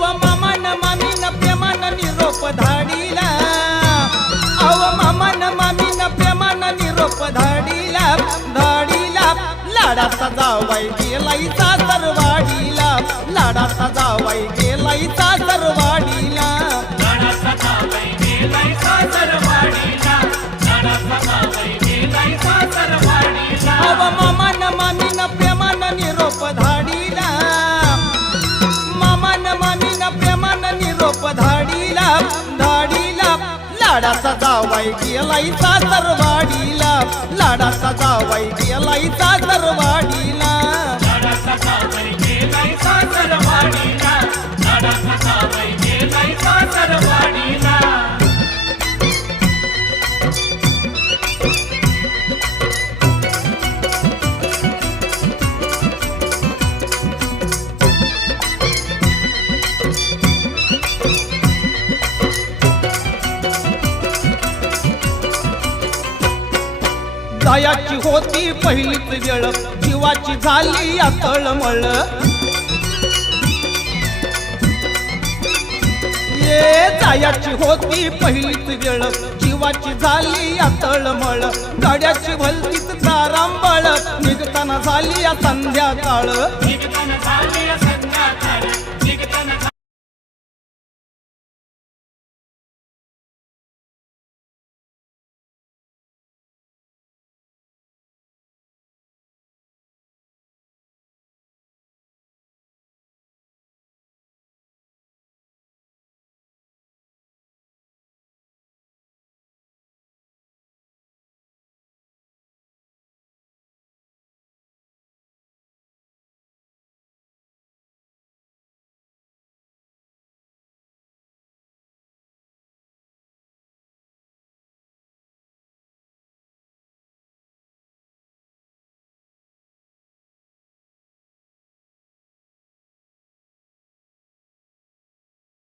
अव मामान मामीन प्रेमान निरोप धाडीला, अव मामान मामीन प्रेमान निरोप धाडीला, धाडीला लाडाचा जावाई गेलाई सासरवाडीला, लाडाचा जावाई गेलाई सासरवाडीला, लाडाचा जावई गेलाय सासरवाडीला, लाडाचा जावई गेलाय सासरवाडीला. अव मामान मामीन प्रेमान निरोप धाडीला, मामान मामीन प्रेमान निरोप धाडीला, धाडीला लाडाचा जावाई गेलाई सासरवाडीला, लाडाचा जावाई गेलाई सासरवाडीला, लाडाचा जावई गेलाय सासरवाडीला, लाडाचा जावई गेलाय सासरवाडीला. जायाची होती पहिलीच वेळ, जीवाची झाली या तळमळ, ये जायाची होती पहिलीच वेळ, जीवाची झाली या तळमळ, गाड्याची भलतीच तारांबळ, निघताना झाली या संध्याकाळ, निघताना झाली संध्याकाळ,